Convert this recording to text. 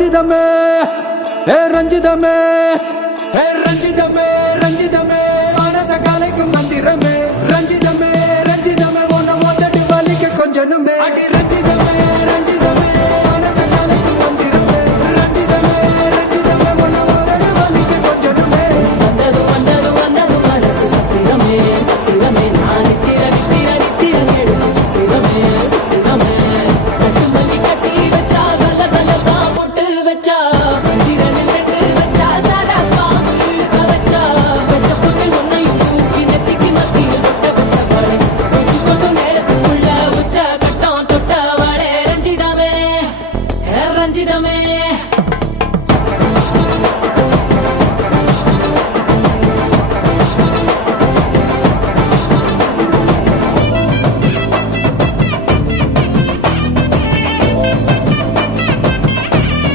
ரஞ்சிதமே ரஞ்சிதமே ரஞ்சிதமே ரஞ்சிதமே மனச கலைக்கும் மந்திரமே ரஞ்சிதமே ரஞ்சிதமே உன்னை மொத்தடி வலிக்க கொஞ்சனுமே அடி ரஞ்சிதமே ரஞ்சிதமே மனச கலைக்கும் மந்திரமே ரஞ்சிதமே ரஞ்சிதமே உன்னை மொத்தடி வலிக்க கொஞ்சனுமே வந்தது வந்தது வந்தது மனசு சத்திரமே சத்திரமே நான் நித்திர நித்திர நித்திர கேடு சத்திரமே சத்திரமே கட்டு மல்லி கட்டி வச்சா கல கல தான் போட்டு வச்சா